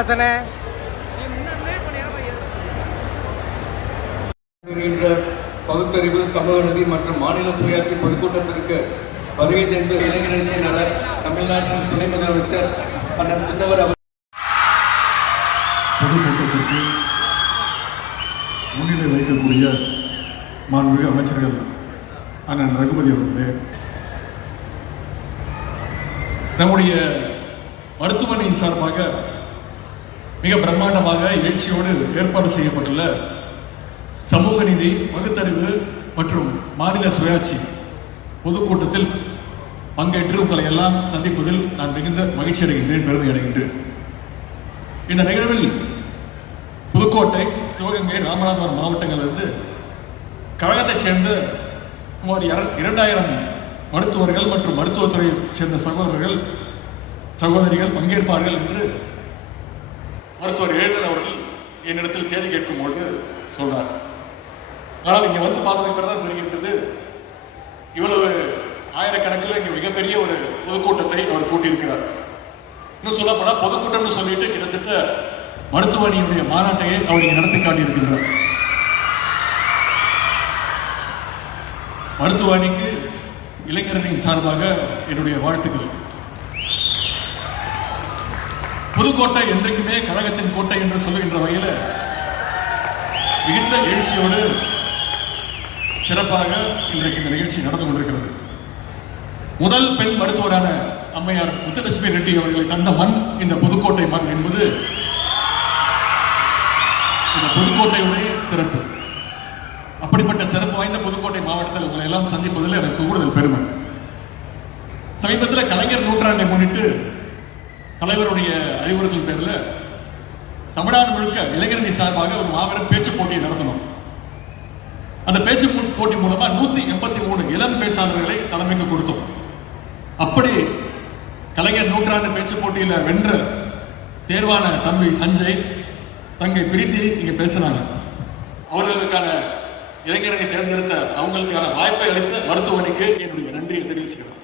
யோகாசனை பகுத்தறிவு சமூக நிதி மற்றும் மாநில சுயாட்சி பொதுக்கூட்டத்திற்கு வருகை தந்து இளைஞரணியின் நலர் தமிழ்நாட்டின் துணை முதலமைச்சர் அண்ணன் சின்னவர் அவர் பொதுக்கூட்டத்திற்கு முன்னிலை வைக்கக்கூடிய மாண்புமிகு அமைச்சர்கள் அண்ணன் ரகுபதி அவர்களே நம்முடைய மருத்துவமனையின் சார்பாக மிக பிரம்மாண்டமாக எழுச்சியோடு ஏற்பாடு செய்யப்பட்டுள்ள சமூக நீதி பகுத்தறிவு மற்றும் மாநில சுயாட்சி பொதுக்கூட்டத்தில் பங்கேற்று உங்களை எல்லாம் சந்திப்பதில் நான் மிகுந்த மகிழ்ச்சி அடைகின்றேன் பெருமை அடைகின்றேன் இந்த நிகழ்வில் புதுக்கோட்டை சிவகங்கை ராமநாதபுரம் மாவட்டங்களிலிருந்து கழகத்தைச் சேர்ந்த சுமார் இரண்டாயிரம் மருத்துவர்கள் மற்றும் மருத்துவத்துறையைச் சேர்ந்த சகோதரர்கள் சகோதரிகள் பங்கேற்பார்கள் என்று மருத்துவர் எழுதல் அவர்கள் என்னிடத்தில் தேதி கேட்கும்பொழுது சொல்றார் ஆனால் இங்கே வந்து பார்த்ததுக்கு பிறகு தான் தெரிகின்றது இவ்வளவு ஆயிரக்கணக்கில் இங்கே மிகப்பெரிய ஒரு பொதுக்கூட்டத்தை அவர் கூட்டியிருக்கிறார் இன்னும் சொல்லப்போனால் பொதுக்கூட்டம்னு சொல்லிட்டு கிட்டத்தட்ட மருத்துவமனையுடைய மாநாட்டையை அவர் இங்கே நடத்தி காட்டியிருக்கிறார் மருத்துவமனைக்கு இளைஞரணியின் சார்பாக என்னுடைய வாழ்த்துக்கள் புதுக்கோட்டை என்றைக்குமே கழகத்தின் கோட்டை என்று சொல்லுகின்ற வகையில் மிகுந்த எழுச்சியோடு சிறப்பாக இன்றைக்கு இந்த நிகழ்ச்சி நடந்து கொண்டிருக்கிறது முதல் பெண் மருத்துவரான அம்மையார் முத்துலட்சுமி ரெட்டி அவர்களை தந்த மண் இந்த புதுக்கோட்டை மண் என்பது இந்த புதுக்கோட்டையுடைய சிறப்பு அப்படிப்பட்ட சிறப்பு வாய்ந்த புதுக்கோட்டை மாவட்டத்தில் உங்களை எல்லாம் சந்திப்பதில் எனக்கு கூடுதல் பெருமை சமீபத்தில் கலைஞர் நூற்றாண்டை முன்னிட்டு தலைவருடைய அறிவுறுத்தல் பேரில் தமிழ்நாடு முழுக்க இளைஞரணி சார்பாக ஒரு மாபெரும் பேச்சு போட்டியை நடத்தணும் அந்த பேச்சு போட்டி மூலமாக நூற்றி எண்பத்தி மூணு இளம் பேச்சாளர்களை தலைமைக்கு கொடுத்தோம் அப்படி கலைஞர் நூற்றாண்டு பேச்சு போட்டியில் வென்ற தேர்வான தம்பி சஞ்சய் தங்கை பிரித்தி இங்கே பேசுனாங்க அவர்களுக்கான இளைஞரணி தேர்ந்தெடுத்த அவங்களுக்கான வாய்ப்பை அளித்த மருத்துவமனைக்கு என்னுடைய நன்றியை தெரிவிச்சுக்கிறேன்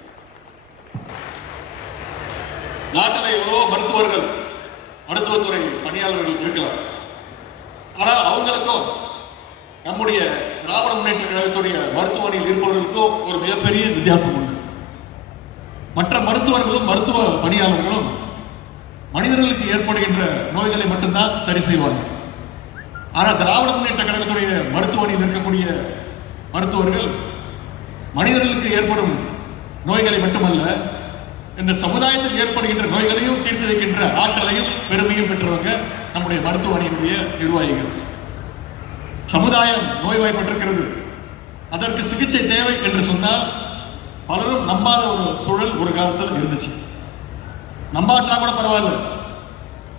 மருத்துவர்கள் மருத்துவத்துறை பணியாளர்கள் இருக்கலாம் ஆனால் அவங்களுக்கும் நம்முடைய திராவிட முன்னேற்ற கழகத்துடைய மருத்துவமனையில் இருப்பவர்களுக்கும் ஒரு மிகப்பெரிய வித்தியாசம் உண்டு மற்ற மருத்துவர்களும் மருத்துவ பணியாளர்களும் மனிதர்களுக்கு ஏற்படுகின்ற நோய்களை மட்டும்தான் சரி செய்வாங்க ஆனால் திராவிட முன்னேற்ற கழகத்துடைய மருத்துவமனையில் இருக்கக்கூடிய மருத்துவர்கள் மனிதர்களுக்கு ஏற்படும் நோய்களை மட்டுமல்ல இந்த சமுதாயத்தில் ஏற்படுகின்ற நோய்களையும் தீர்த்து வைக்கின்ற ஆற்றலையும் பெருமையும் பெற்றவங்க நம்முடைய மருத்துவ அணியினுடைய நிர்வாகிகள் சமுதாயம் நோய்வாய்ப்பட்டிருக்கிறது அதற்கு சிகிச்சை தேவை என்று சொன்னால் பலரும் நம்பாத ஒரு சூழல் ஒரு காலத்தில் இருந்துச்சு நம்பாட்டா கூட பரவாயில்ல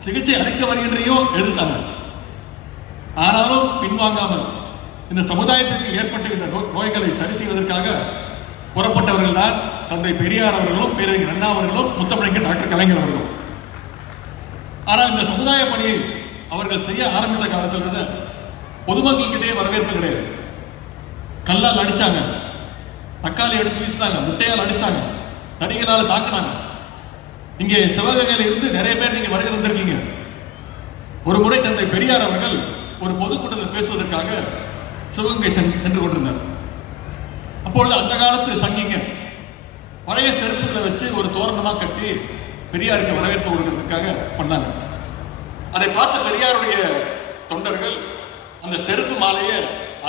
சிகிச்சை அளிக்க வருகின்றையோ எழுதிட்டாங்க ஆனாலும் பின்வாங்காமல் இந்த சமுதாயத்திற்கு ஏற்பட்டுகின்ற நோய்களை சரி செய்வதற்காக புறப்பட்டவர்கள் தான் தந்தை பெரியார் அவர்களும் பேரறிஞர் அண்ணா அவர்களும் முத்தமிழங்கர் டாக்டர் கலைஞர் அவர்களும் ஆனால் இந்த சமுதாய பணியை அவர்கள் செய்ய ஆரம்பித்த காலத்தில் பொதுமக்கள்கிட்டே வரவேற்பு கிடையாது கல்லால் அடித்தாங்க தக்காளி எடுத்து வீசினாங்க முட்டையால் அடித்தாங்க தடிகளால் தாக்குனாங்க இங்கே சிவகங்கையில் இருந்து நிறைய பேர் நீங்கள் வருகை தந்திருக்கீங்க ஒரு முறை தந்தை பெரியார் அவர்கள் ஒரு பொதுக்கூட்டத்தில் பேசுவதற்காக சிவகங்கை சென்று கொண்டிருந்தார் அப்பொழுது அந்த காலத்து சங்கிங்க பழைய செருப்புகளை வச்சு ஒரு தோரணமாக கட்டி பெரியாருக்கு வரவேற்பு கொடுக்கறதுக்காக பண்ணாங்க அதை பார்த்த பெரியாருடைய தொண்டர்கள் அந்த செருப்பு மாலையை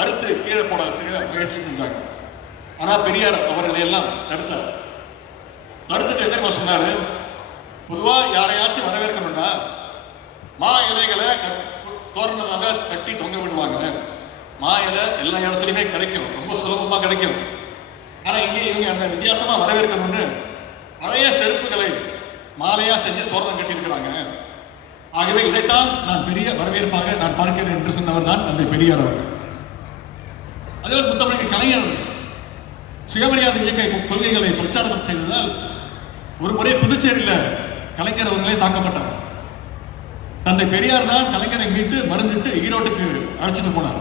அறுத்து கீழே போடுறதுக்கு முயற்சி செஞ்சாங்க ஆனால் பெரியார் அவர்களை எல்லாம் தடுத்தார் தடுத்துட்டு எதிர்ப்பு சொன்னார் பொதுவாக யாரையாச்சும் வரவேற்கணும்னா மா இலைகளை தோரணமாக கட்டி தொங்க விடுவாங்க மா இலை எல்லா இடத்துலையுமே கிடைக்கும் ரொம்ப சுலபமாக கிடைக்கும் ஆனால் இங்கே இவங்க அந்த வித்தியாசமாக வரவேற்கணும்னு நிறைய செருப்புகளை மாலையாக செஞ்சு தோரணம் கட்டியிருக்கிறாங்க ஆகவே இதைத்தான் நான் பெரிய வரவேற்பாக நான் பார்க்கிறேன் என்று சொன்னவர் தான் அந்த பெரியார் அவர்கள் அதே முத்தமிழக கலைஞர் சுயமரியாதை இயக்க கொள்கைகளை பிரச்சாரம் செய்ததால் ஒரு முறை புதுச்சேரியில் கலைஞர் அவர்களே தாக்கப்பட்டார் தந்தை பெரியார் தான் கலைஞரை மீட்டு மருந்துட்டு ஈரோட்டுக்கு அழைச்சிட்டு போனார்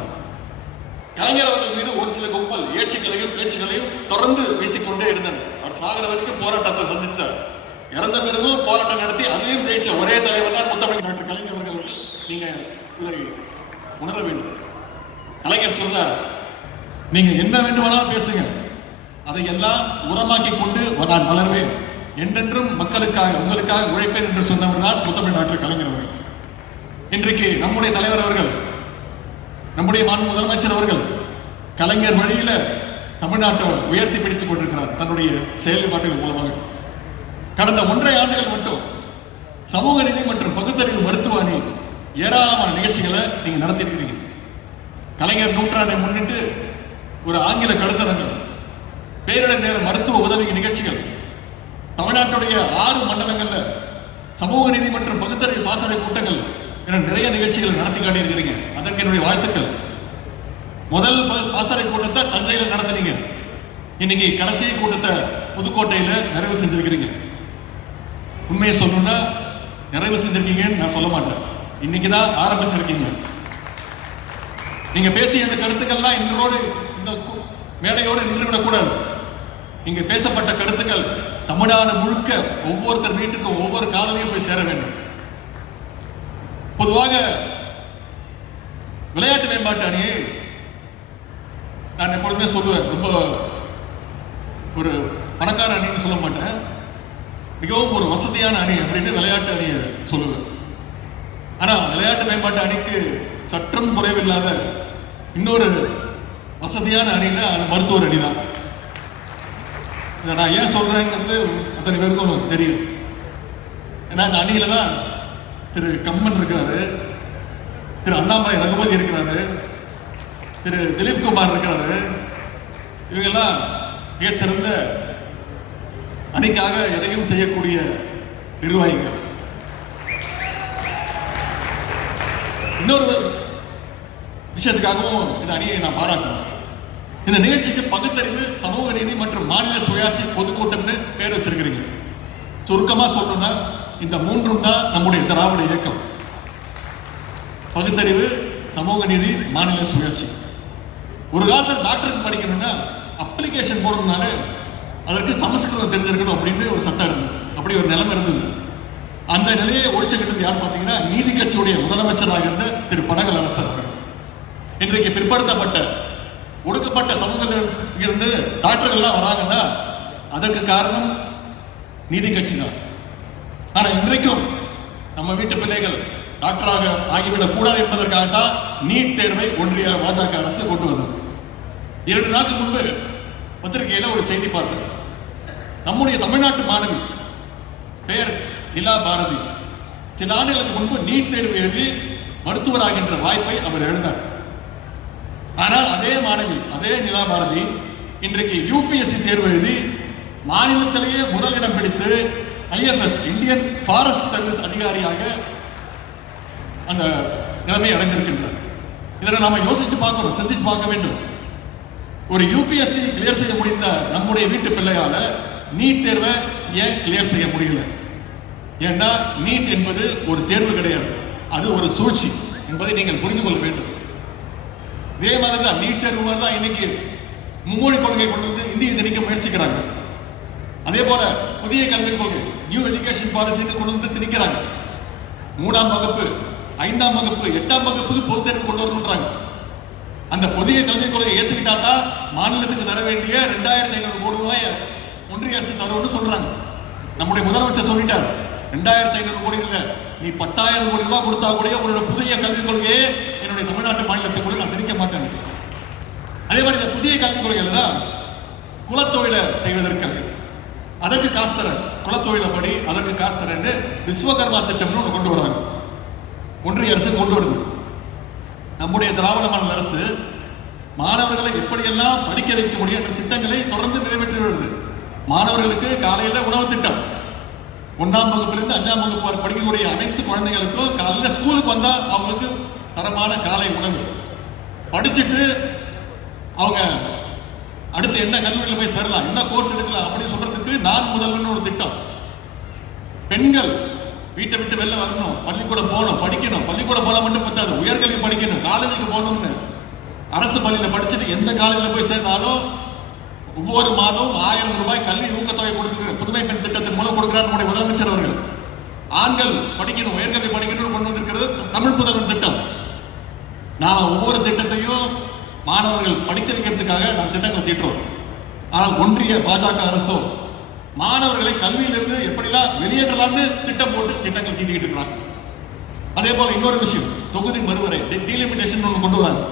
கலைஞர் அவர்கள் மீது ஒரு சில கும்பல் ஏச்சுக்களையும் பேச்சுக்களையும் தொடர்ந்து வீசிக்கொண்டே இருந்தனர் அவர் சாகர வரைக்கும் போராட்டத்தை சந்திச்சார் இறந்த பிறகும் போராட்டம் நடத்தி அதுலேயும் ஜெயிச்ச ஒரே தலைவர் தான் முத்தமிழ் நாட்டு கலைஞர்கள் அவர்கள் நீங்கள் இதை உணர வேண்டும் கலைஞர் சொல்றார் நீங்க என்ன வேண்டுமானாலும் பேசுங்க எல்லாம் உரமாக்கி கொண்டு நான் வளர்வேன் என்றென்றும் மக்களுக்காக உங்களுக்காக உழைப்பேன் என்று சொன்னவர் தான் முத்தமிழ் நாட்டு கலைஞர் அவர்கள் இன்றைக்கு நம்முடைய தலைவர் அவர்கள் நம்முடைய மாண்பு முதலமைச்சர் அவர்கள் கலைஞர் வழியில தமிழ்நாட்டை உயர்த்தி பிடித்துக் கொண்டிருக்கிறார் தன்னுடைய செயல்பாடுகள் மூலமாக கடந்த ஒன்றை ஆண்டுகள் மட்டும் சமூக நீதி மற்றும் பகுத்தறிவு மருத்துவ அணி ஏராளமான நிகழ்ச்சிகளை நீங்க நடத்திருக்கிறீங்க கலைஞர் நூற்றாண்டை முன்னிட்டு ஒரு ஆங்கில கருத்தரங்கம் பேரிடர் நேர மருத்துவ உதவி நிகழ்ச்சிகள் தமிழ்நாட்டுடைய ஆறு மண்டலங்களில் சமூக நீதி மற்றும் பகுத்தறிவு பாசறை கூட்டங்கள் என நிறைய நிகழ்ச்சிகள் நடத்தி காட்டியிருக்கிறீங்க அதற்கு என்னுடைய வாழ்த்துக்கள் முதல் பாசறை கூட்டத்தை தஞ்சையில் நடத்தினீங்க இன்னைக்கு கடைசி கூட்டத்தை புதுக்கோட்டையில் நிறைவு செஞ்சிருக்கிறீங்க உண்மையை சொல்லணும்னா நிறைவு செஞ்சிருக்கீங்கன்னு நான் சொல்ல மாட்டேன் இன்னைக்கு தான் ஆரம்பிச்சிருக்கீங்க நீங்க பேசிய இந்த கருத்துக்கள்லாம் இன்றோடு இந்த மேடையோடு நின்றுவிடக்கூடாது விடக்கூடாது இங்க பேசப்பட்ட கருத்துக்கள் தமிழ்நாடு முழுக்க ஒவ்வொருத்தர் வீட்டுக்கும் ஒவ்வொரு காதலையும் போய் சேர வேண்டும் பொதுவாக விளையாட்டு மேம்பாட்டு அணியை நான் எப்பொழுதுமே சொல்லுவேன் ரொம்ப ஒரு பணக்கார அணின்னு சொல்ல மாட்டேன் மிகவும் ஒரு வசதியான அணி அப்படின்னு விளையாட்டு அணியை சொல்லுவேன் ஆனால் விளையாட்டு மேம்பாட்டு அணிக்கு சற்றும் குறைவில்லாத இன்னொரு வசதியான அணின்னா அது மருத்துவர் அணி தான் இதை நான் ஏன் சொல்கிறேங்கிறது அத்தனை பேருக்கும் தெரியும் ஏன்னா அந்த அணியில் தான் திரு கம்மன் இருக்கிறாரு திரு அண்ணாமலை ரகுபதி இருக்கிறாரு திரு திலீப் குமார் இருக்கிறாரு இவங்கெல்லாம் மிகச்சிறந்த அணிக்காக எதையும் செய்யக்கூடிய நிர்வாகிகள் இன்னொரு விஷயத்துக்காகவும் இந்த அணியை நான் பாராட்டுவேன் இந்த நிகழ்ச்சிக்கு பகுத்தறிவு சமூக நீதி மற்றும் மாநில சுயாட்சி பொதுக்கூட்டம்னு பேர் வச்சிருக்கிறீங்க சுருக்கமாக சொல்லணும்னா இந்த மூன்றும் தான் நம்முடைய திராவிட இயக்கம் பகுத்தறிவு சமூக நீதி மாநில சுயாட்சி ஒரு காலத்தில் டாக்டருக்கு படிக்கணும்னா அப்ளிகேஷன் போடுறதுனால அதற்கு சமஸ்கிருதம் தெரிஞ்சிருக்கணும் அப்படின்னு ஒரு சட்டம் இருந்தது அப்படி ஒரு நிலைமை இருந்தது அந்த நிலையை ஒழிச்சுக்கிட்டது யார் பார்த்தீங்கன்னா நீதி கட்சியுடைய முதலமைச்சராக இருந்த திரு படகல் அரசர் இன்றைக்கு பிற்படுத்தப்பட்ட ஒடுக்கப்பட்ட சமூகத்திலிருந்து இருந்து டாக்டர்கள்லாம் வராங்கன்னா அதற்கு காரணம் நீதி கட்சி தான் ஆனா இன்றைக்கும் நம்ம வீட்டு பிள்ளைகள் டாக்டராக ஆகிவிடக் கூடாது என்பதற்காகத்தான் நீட் தேர்வை ஒன்றிய பாஜக அரசு கொண்டு வந்தது இரண்டு நாட்கள் முன்பு பத்திரிகையில ஒரு செய்தி பார்த்து நம்முடைய தமிழ்நாட்டு மாணவி பெயர் நிலா பாரதி சில ஆண்டுகளுக்கு முன்பு நீட் தேர்வு எழுதி மருத்துவராகின்ற வாய்ப்பை அவர் எழுந்தார் ஆனால் அதே மாணவி அதே நிலா பாரதி இன்றைக்கு யூபிஎஸ்சி தேர்வு எழுதி மாநிலத்திலேயே முதலிடம் பிடித்து ஐஎஃப்எஸ் இந்தியன் ஃபாரஸ்ட் சர்வீஸ் அதிகாரியாக அந்த நிலைமை அடைந்திருக்கின்றார் இதனை நாம் யோசித்து பார்க்கணும் சிந்திச்சு பார்க்க வேண்டும் ஒரு யூபிஎஸ்சி கிளியர் செய்ய முடிந்த நம்முடைய வீட்டு பிள்ளையால் நீட் தேர்வை ஏன் கிளியர் செய்ய முடியல ஏன்னா நீட் என்பது ஒரு தேர்வு கிடையாது அது ஒரு சூழ்ச்சி என்பதை நீங்கள் புரிந்து கொள்ள வேண்டும் இதே மாதிரி தான் நீட் தேர்வு மாதிரி தான் இன்னைக்கு மும்மொழி கொள்கை கொண்டு வந்து இந்திய திணிக்க முயற்சிக்கிறாங்க அதே போல புதிய கல்விக் கொள்கை நியூ எஜுகேஷன் பாலிசின்னு கொண்டு வந்து திணிக்கிறாங்க மூணாம் வகுப்பு ஐந்தாம் வகுப்பு எட்டாம் வகுப்புக்கு பொது தேர்வு கொண்டு வரணுன்றாங்க அந்த புதிய கல்விக் கொள்கை ஏற்றுக்கிட்டா தான் மாநிலத்துக்கு தர வேண்டிய ரெண்டாயிரத்தி ஐநூறு கோடி ரூபாய் ஒன்றிய அரசு தரோன்னு சொல்றாங்க நம்முடைய முதலமைச்சர் சொல்லிட்டார் ரெண்டாயிரத்தி ஐநூறு கோடி இல்லை நீ பத்தாயிரம் கோடி ரூபாய் கொடுத்தா கூட உங்களோட புதிய கல்விக் கொள்கையை என்னுடைய தமிழ்நாட்டு கூட நான் திணிக்க மாட்டேன் அதே மாதிரி இந்த புதிய கல்விக் கொள்கையில தான் குலத்தொழிலை செய்வதற்காக அதற்கு காசு தரேன் குலத்தொழில படி அதற்கு காசு தரேன் விஸ்வகர்மா திட்டம்னு ஒன்று கொண்டு வராங்க ஒன்றிய அரசு கொண்டு வருது நம்முடைய திராவிட மாநில அரசு மாணவர்களை எப்படியெல்லாம் படிக்க வைக்க முடியும் என்ற திட்டங்களை தொடர்ந்து நிறைவேற்றி வருது மாணவர்களுக்கு காலையில் உணவு திட்டம் ஒன்றாம் வகுப்பிலிருந்து அஞ்சாம் வகுப்பு வரை படிக்கக்கூடிய அனைத்து குழந்தைகளுக்கும் காலையில் ஸ்கூலுக்கு வந்தால் அவங்களுக்கு தரமான காலை உணவு படிச்சுட்டு அவங்க அடுத்து என்ன கல்லூரியில் போய் சேரலாம் என்ன கோர்ஸ் எடுத்து நான் முதல்வன் ஒரு திட்டம் பெண்கள் வீட்டை விட்டு வெளில வரணும் பள்ளிக்கூடம் போகணும் படிக்கணும் பள்ளிக்கூடம் போல மட்டும் பத்தாது உயர்கல்வி படிக்கணும் காலேஜுக்கு போகணும்னு அரசு பள்ளியில் படிச்சுட்டு எந்த காலேஜில் போய் சேர்ந்தாலும் ஒவ்வொரு மாதம் ஆயிரம் ரூபாய் கல்வி ஊக்கத்தொகை கொடுத்துருக்க புதுமை பெண் திட்டத்தின் மூலம் கொடுக்கிறார் நம்முடைய முதலமைச்சர் அவர்கள் ஆண்கள் படிக்கணும் உயர்கல்வி படிக்கணும்னு கொண்டு வந்திருக்கிறது தமிழ் புதல்வன் திட்டம் நாம் ஒவ்வொரு திட்டத்தையும் மாணவர்கள் படிக்க வைக்கிறதுக்காக நம் திட்டங்கள் தீட்டுறோம் ஆனால் ஒன்றிய பாஜக அரசோ மாணவர்களை கல்வியிலிருந்து எப்படிலாம் வெளியேற்றலாம்னு திட்டம் போட்டு திட்டங்கள் தீட்டிக்கிட்டு இருக்கிறாங்க அதே போல இன்னொரு விஷயம் தொகுதி மறுவரை டீலிமிட்டேஷன் ஒன்று கொண்டு வராங்க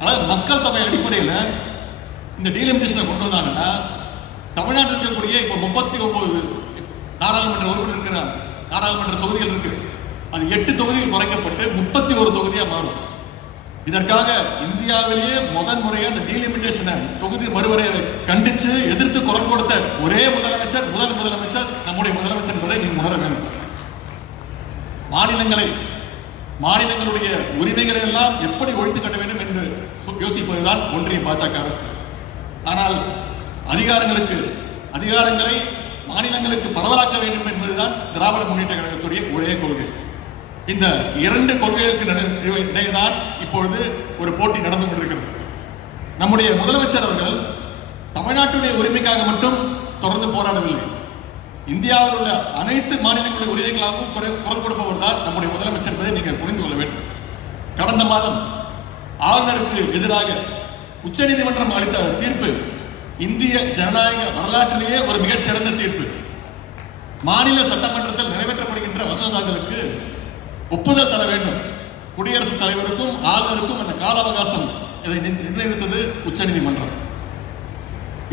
அதாவது மக்கள் தொகை அடிப்படையில் இந்த டீலிமிட்டேஷனை கொண்டு வந்தாங்கன்னா தமிழ்நாட்டில் இருக்கக்கூடிய இப்போ முப்பத்தி ஒன்பது நாடாளுமன்ற உறுப்பினர் இருக்கிற நாடாளுமன்ற தொகுதிகள் இருக்கு அது எட்டு தொகுதிகள் குறைக்கப்பட்டு முப்பத்தி ஒரு தொகுதியாக மாறும் இதற்காக இந்தியாவிலேயே முதன் முறையாக அந்த டீலிமிட்டேஷனை தொகுதி மறுவரையை கண்டித்து எதிர்த்து குரல் கொடுத்த ஒரே முதலமைச்சர் முதல் முதலமைச்சர் நம்முடைய முதலமைச்சர் என்பதை நீங்கள் உணர வேண்டும் மாநிலங்களை மாநிலங்களுடைய உரிமைகளை எல்லாம் எப்படி ஒழித்து கட்ட வேண்டும் என்று யோசிப்பதுதான் ஒன்றிய பாஜக அரசு ஆனால் அதிகாரங்களுக்கு அதிகாரங்களை மாநிலங்களுக்கு பரவலாக்க வேண்டும் என்பதுதான் திராவிட முன்னேற்ற கழகத்துடைய ஒரே கொள்கை இந்த இரண்டு கொள்கைகளுக்கு இடையேதான் இப்பொழுது ஒரு போட்டி நடந்து கொண்டிருக்கிறது நம்முடைய முதலமைச்சர் அவர்கள் தமிழ்நாட்டுடைய உரிமைக்காக மட்டும் தொடர்ந்து போராடவில்லை இந்தியாவில் உள்ள அனைத்து மாநிலங்களுடைய உரிமைகளாகவும் குரல் கொடுப்பவர் தான் நம்முடைய முதலமைச்சர் என்பதை நீங்கள் புரிந்து கொள்ள வேண்டும் கடந்த மாதம் ஆளுநருக்கு எதிராக உச்சநீதிமன்றம் அளித்த தீர்ப்பு இந்திய ஜனநாயக வரலாற்றிலேயே ஒரு மிகச்சிறந்த தீர்ப்பு மாநில சட்டமன்றத்தில் நிறைவேற்றப்படுகின்ற மசோதாக்களுக்கு ஒப்புதல் தர வேண்டும் குடியரசுத் தலைவருக்கும் ஆளுநருக்கும் அந்த கால அவகாசம் இதை நிர்ணயித்தது உச்சநீதிமன்றம்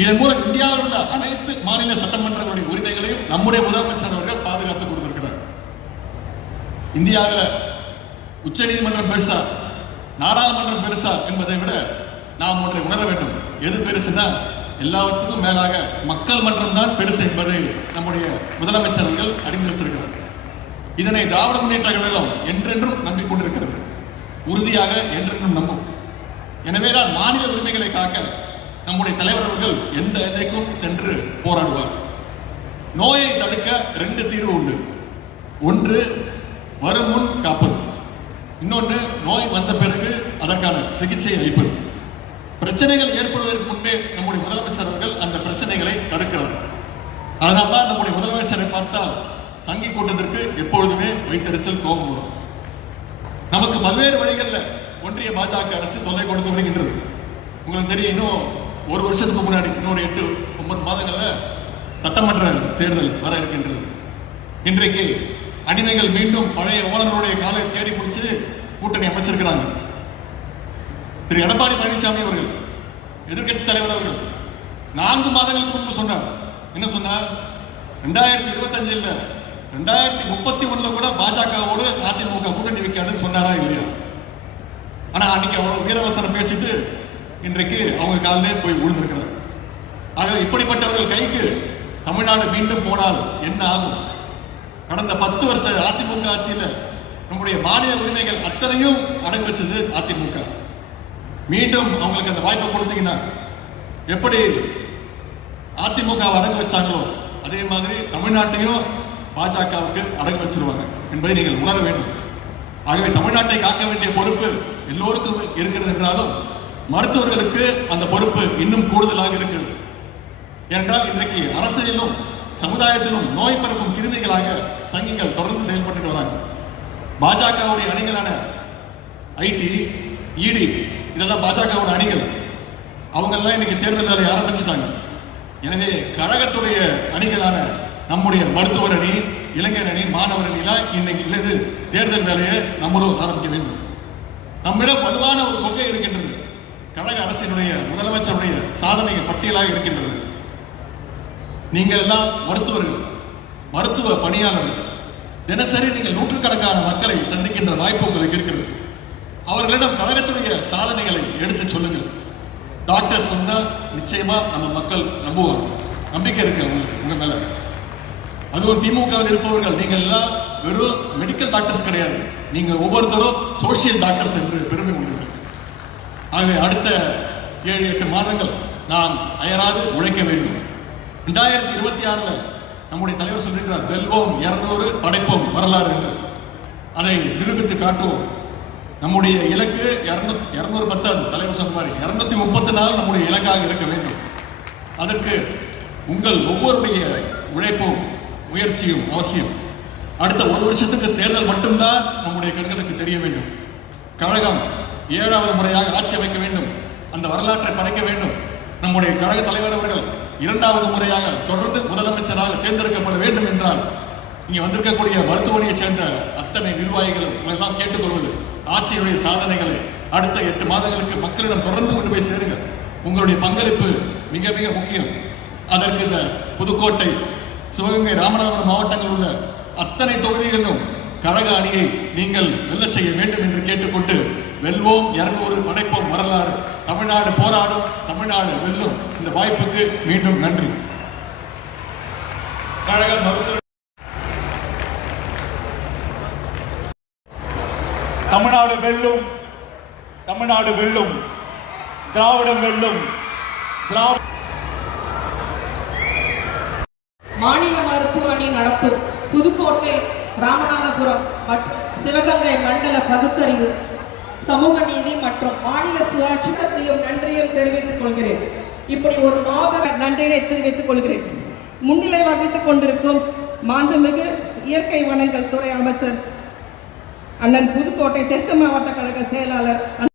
இதன் மூலம் இந்தியாவில் உள்ள அனைத்து மாநில சட்டமன்றங்களுடைய உரிமைகளையும் நம்முடைய முதலமைச்சர் அவர்கள் பாதுகாத்து கொடுத்திருக்கிறார் இந்தியாவில் உச்சநீதிமன்றம் பெருசா நாடாளுமன்றம் பெருசா என்பதை விட நாம் ஒன்றை உணர வேண்டும் எது பெருசுன்னா எல்லாவற்றுக்கும் மேலாக மக்கள் மன்றம் தான் பெருசு என்பதை நம்முடைய முதலமைச்சர்கள் அறிந்து வச்சிருக்கிறார் இதனை திராவிட முன்னேற்ற கழகம் என்றென்றும் நம்பிக்கொண்டிருக்கிறது உறுதியாக என்றென்றும் நம்பும் எனவேதான் மாநில உரிமைகளை காக்க நம்முடைய தலைவர் அவர்கள் எந்த எல்லைக்கும் சென்று போராடுவார் நோயை தடுக்க ரெண்டு தீர்வு உண்டு ஒன்று வரும் முன் காப்பது இன்னொன்று நோய் வந்த பிறகு அதற்கான சிகிச்சை அளிப்பது பிரச்சனைகள் ஏற்படுவதற்கு முன்பே நம்முடைய முதலமைச்சர் அவர்கள் அந்த பிரச்சனைகளை தடுக்கிறார் அதனால்தான் நம்முடைய முதலமைச்சரை பார்த்தால் சங்கி கூட்டத்திற்கு எப்பொழுதுமே வைத்தரிசல் கோபம் வரும் நமக்கு பல்வேறு வழிகளில் ஒன்றிய பாஜக அரசு தொல்லை கொடுத்து வருகின்றது உங்களுக்கு தெரியும் இன்னும் ஒரு வருஷத்துக்கு முன்னாடி இன்னொரு எட்டு ஒன்பது மாதங்களில் சட்டமன்ற தேர்தல் வர இருக்கின்றது இன்றைக்கு அடிமைகள் மீண்டும் பழைய ஓனர்களுடைய காலை தேடி பிடிச்சி கூட்டணி அமைச்சிருக்கிறாங்க திரு எடப்பாடி பழனிசாமி அவர்கள் எதிர்கட்சி தலைவர் அவர்கள் நான்கு மாதங்களுக்கு முன்பு சொன்னார் என்ன சொன்னார் ரெண்டாயிரத்தி இருபத்தஞ்சில் ரெண்டாயிரத்தி முப்பத்தி ஒன்றில் கூட பாஜகவோடு அதிமுக கூட்டணி வைக்காதுன்னு சொன்னாரா இல்லையா ஆனால் அன்னைக்கு அவங்க வீரவசனம் பேசிட்டு இன்றைக்கு அவங்க காலிலே போய் விழுந்திருக்கிறார் ஆக இப்படிப்பட்டவர்கள் கைக்கு தமிழ்நாடு மீண்டும் போனால் என்ன ஆகும் கடந்த பத்து வருஷ அதிமுக ஆட்சியில் நம்முடைய மாநில உரிமைகள் அத்தனையும் அடங்கி வச்சது அதிமுக மீண்டும் அவங்களுக்கு அந்த வாய்ப்பை கொடுத்தீங்கன்னா எப்படி அதிமுக அடங்கி வச்சாங்களோ அதே மாதிரி தமிழ்நாட்டையும் பாஜகவுக்கு அடகு வச்சிருவாங்க என்பதை நீங்கள் உணர வேண்டும் ஆகவே தமிழ்நாட்டை காக்க வேண்டிய பொறுப்பு எல்லோருக்கும் இருக்கிறது என்றாலும் மருத்துவர்களுக்கு அந்த பொறுப்பு இன்னும் கூடுதலாக இருக்கிறது ஏனென்றால் இன்றைக்கு அரசியலும் சமுதாயத்திலும் நோய் பரப்பும் கிருமிகளாக சங்கிகள் தொடர்ந்து செயல்பட்டு வராங்க பாஜகவுடைய அணிகளான ஐடி இடி இதெல்லாம் பாஜகவோட அணிகள் அவங்கெல்லாம் இன்னைக்கு தேர்தல் வேலையை ஆரம்பிச்சிட்டாங்க எனவே கழகத்துடைய அணிகளான நம்முடைய மருத்துவர் அணி இளைஞர் அணி மாணவர் அணியெல்லாம் இன்னைக்கு இல்லது தேர்தல் வேலையை நம்மளும் ஆரம்பிக்க வேண்டும் நம்மிடம் வலுவான ஒரு கொள்கை இருக்கின்றது கழக அரசினுடைய முதலமைச்சருடைய சாதனை பட்டியலாக இருக்கின்றது நீங்கள் எல்லாம் மருத்துவர்கள் மருத்துவ பணியாளர்கள் தினசரி நீங்கள் நூற்றுக்கணக்கான மக்களை சந்திக்கின்ற வாய்ப்பு உங்களுக்கு இருக்கிறது அவர்களிடம் கழகத்துடைய சாதனைகளை எடுத்து சொல்லுங்கள் டாக்டர் சொன்னால் நிச்சயமாக நம்ம மக்கள் நம்புவாங்க நம்பிக்கை இருக்கு அவங்களுக்கு உங்கள் மேலே அதுவும் திமுகவில் இருப்பவர்கள் நீங்கள் எல்லாம் வெறும் மெடிக்கல் டாக்டர்ஸ் கிடையாது நீங்கள் ஒவ்வொருத்தரும் சோசியல் டாக்டர்ஸ் என்று பெருமை கொண்டிருக்கிறீர்கள் ஆகவே அடுத்த ஏழு எட்டு மாதங்கள் நாம் அயராது உழைக்க வேண்டும் ரெண்டாயிரத்தி இருபத்தி ஆறில் நம்முடைய தலைவர் சொல்லியிருக்கிறார் வெல்வோம் இரநூறு படைப்போம் வரலாறு என்று அதை நிரூபித்து காட்டுவோம் நம்முடைய இலக்கு இரநூத்தி இரநூறு பத்தாவது தலைவர் சொன்ன மாதிரி இரநூத்தி முப்பத்தி நாலு நம்முடைய இலக்காக இருக்க வேண்டும் அதற்கு உங்கள் ஒவ்வொருடைய உழைப்பும் முயற்சியும் அவசியம் அடுத்த ஒரு வருஷத்துக்கு தேர்தல் மட்டும்தான் நம்முடைய கண்களுக்கு தெரிய வேண்டும் கழகம் ஏழாவது முறையாக ஆட்சி அமைக்க வேண்டும் அந்த வரலாற்றை படைக்க வேண்டும் நம்முடைய கழக தலைவர் அவர்கள் இரண்டாவது முறையாக தொடர்ந்து முதலமைச்சராக தேர்ந்தெடுக்கப்பட வேண்டும் என்றால் இங்கே வந்திருக்கக்கூடிய மருத்துவமனையைச் சேர்ந்த அத்தனை நிர்வாகிகள் எல்லாம் கேட்டுக்கொள்வது ஆட்சியுடைய சாதனைகளை அடுத்த எட்டு மாதங்களுக்கு மக்களிடம் தொடர்ந்து கொண்டு போய் சேருங்கள் உங்களுடைய பங்களிப்பு மிக மிக முக்கியம் அதற்கு இந்த புதுக்கோட்டை சிவகங்கை ராமநாதபுரம் மாவட்டங்கள் உள்ள அத்தனை தொகுதிகளிலும் கழக அணியை நீங்கள் வெல்ல செய்ய வேண்டும் என்று கேட்டுக்கொண்டு வெல்வோம் இரநூறு படைப்போம் வரலாறு தமிழ்நாடு போராடும் தமிழ்நாடு வெல்லும் இந்த வாய்ப்புக்கு மீண்டும் நன்றி கழக மருத்துவ தமிழ்நாடு வெல்லும் தமிழ்நாடு வெல்லும் திராவிடம் வெல்லும் திராவிட கோயம்புத்தூர் புதுக்கோட்டை ராமநாதபுரம் மற்றும் சிவகங்கை மண்டல பகுத்தறிவு சமூக நீதி மற்றும் மாநில சுயாட்சியத்தையும் நன்றியும் தெரிவித்துக் கொள்கிறேன் இப்படி ஒரு மாபெரும் நன்றியை தெரிவித்துக் கொள்கிறேன் முன்னிலை வகித்துக் கொண்டிருக்கும் மாண்புமிகு இயற்கை வனங்கள் துறை அமைச்சர் அண்ணன் புதுக்கோட்டை தெற்கு மாவட்ட கழக செயலாளர்